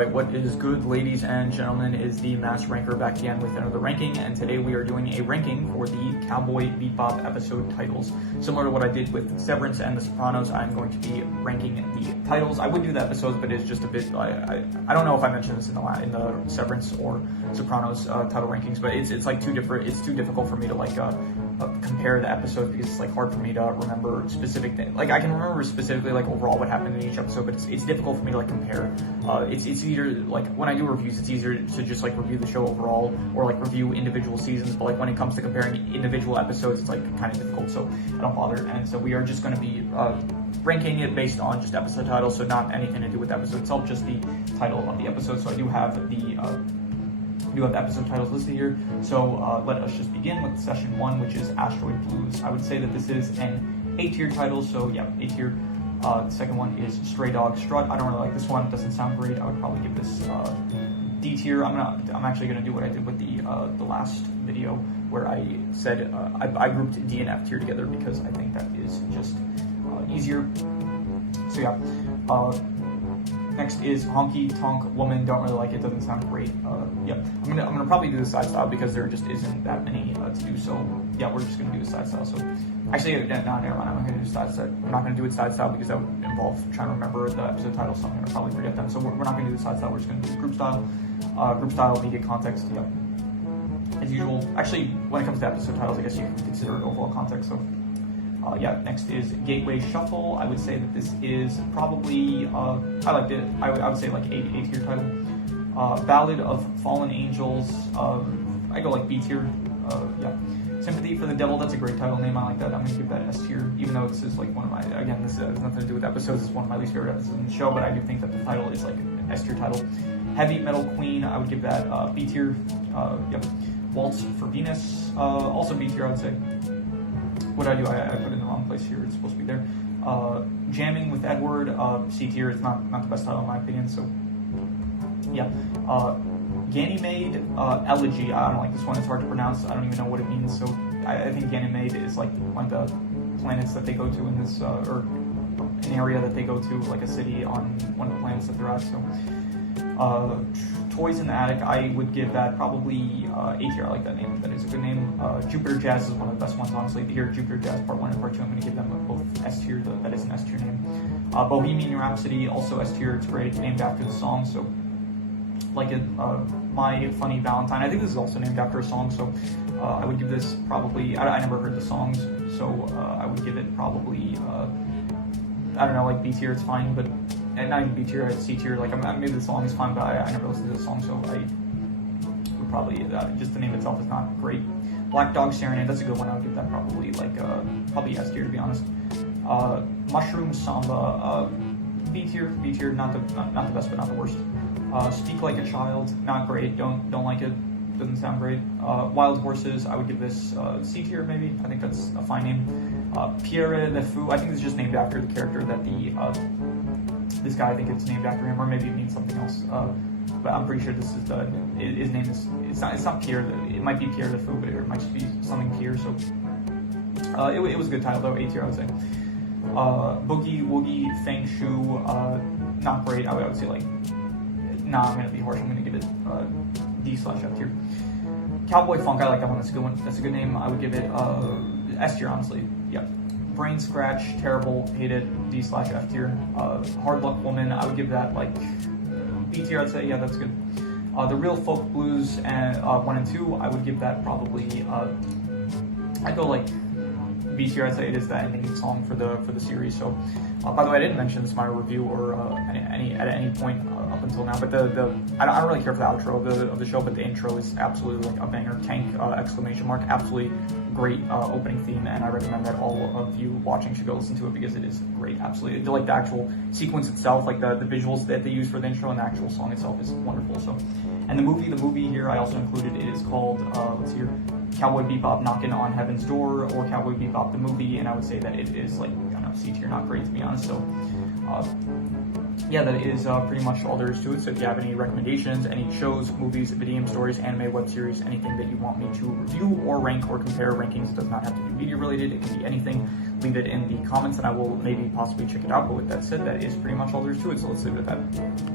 Alright, what is good, ladies and gentlemen, is the Mass Ranker back again with another ranking, and today we are doing a ranking for the Cowboy Bebop episode titles. Similar to what I did with Severance and The Sopranos, I'm going to be ranking the titles. I would do the episodes, but it's just a bit, I don't know if I mentioned this in the Severance or Sopranos title rankings, but it's like too difficult for me to compare the episodes, because it's like hard for me to remember specific things. Like I can remember specifically like overall what happened in each episode, but it's difficult for me to like compare. It's either like when I do reviews, it's easier to just like review the show overall or like review individual seasons, but like when it comes to comparing individual episodes, it's like kind of difficult, so I don't bother. And so we are just going to be ranking it based on just episode titles, so not anything to do with the episode itself, just the title of the episode. So I do have the episode titles listed here. So let us just begin with session 1, which is Asteroid Blues. I would say that this is an A-tier title, so yeah, A-tier. The second one is Stray Dog Strut. I don't really like this one. It doesn't sound great. I would probably give this D tier. I'm actually gonna do what I did with the last video, where I said I grouped D and F tier together because I think that is just easier. So yeah. Next is Honky Tonk Woman. Don't really like it. Doesn't sound great. Yep. I'm gonna probably do the side style because there just isn't that many to do. So yeah, we're just gonna do the side style. So actually, no, never mind. I'm not gonna do side style. I'm not gonna do it side style because that would involve trying to remember the episode title. So I'm gonna probably forget them. So we're not gonna do the side style. We're just gonna do group style. Group style, media context. Yep. As usual. Actually, when it comes to episode titles, I guess you can consider it overall context. So. Yeah, next is Gateway Shuffle. I would say that this is probably, I liked it. I would say like A tier title. Ballad of Fallen Angels. I go like B tier. Yeah. Sympathy for the Devil. That's a great title name. I like that. I'm gonna give that S tier, even though this is like one of my, again, this has nothing to do with episodes. It's one of my least favorite episodes in the show, but I do think that the title is like an S tier title. Heavy Metal Queen. I would give that B tier. Yep. Waltz for Venus. Also B tier, I would say. What I do, I put it in the wrong place here. It's supposed to be there. Jamming with Edward, C tier. It's not the best title in my opinion. So yeah. Ganymede Elegy. I don't like this one. It's hard to pronounce. I don't even know what it means. So I think Ganymede is like one of the planets that they go to in this, or an area that they go to, like a city on one of the planets that they're at. So. Toys in the Attic, I would give that probably A tier. I like that name. That is a good name. Jupiter Jazz is one of the best ones, honestly. Here, Jupiter Jazz Part 1 and Part 2, I'm going to give them both S tier. That is an S tier name. Bohemian Rhapsody, also S tier. It's great, named after the song, so like it. My Funny Valentine, I think this is also named after a song, so I would give this probably, I never heard the songs, so I would give it probably, I don't know, like B tier, it's fine, but and not even B tier, I'd C tier. Like maybe the song is fine, but I never listened to the song, so I would probably just the name itself is not great. Black Dog Serenade, that's a good one. I would give that probably like probably S tier, to be honest. Mushroom Samba, B tier, not the best but not the worst. Speak Like a Child, not great. Don't like it. Doesn't sound great. Wild Horses, I would give this C tier maybe. I think that's a fine name. Pierre Le Fou, I think it's just named after the character that this guy, I think it's named after him, or maybe it means something else. But I'm pretty sure this is his name is, it's not Pierre, it might be Pierre Le Fou, but it might just be something Pierre, so. It was a good title though, A tier I would say. Boogie Woogie Feng Shu, not great. I would say like, nah, I'm gonna be harsh, I'm gonna give it D/F tier. Cowboy Funk, I like that one, that's a good one, that's a good name. I would give it S tier, honestly, yeah. Brain Scratch, terrible, hate it, D/F tier. Hard Luck Woman, I would give that like B tier, I'd say, yeah, that's good. The Real Folk Blues and 1 and 2, I would give that probably, I'd go like B tier, I'd say. It is the ending song for the series. So, by the way, I didn't mention this in my review or at any point up until now. But I don't really care for the outro of the show, but the intro is absolutely like a banger. Tank exclamation mark! Absolutely great opening theme, and I recommend that all of you watching should go listen to it because it is great. Absolutely, like the actual sequence itself, like the visuals that they use for the intro, and the actual song itself is wonderful. So, and the movie here I also included. It is called let's see here. Cowboy Bebop Knocking on Heaven's Door, or Cowboy Bebop the movie, and I would say that it is like, I don't know, C tier, not great to be honest. So yeah, that is pretty much all there is to it. So if you have any recommendations, any shows, movies, video game stories, anime, web series, anything that you want me to review or rank or compare rankings, it does not have to be media related, it can be anything, leave it in the comments and I will maybe possibly check it out. But with that said, that is pretty much all there is to it, so let's leave it at that.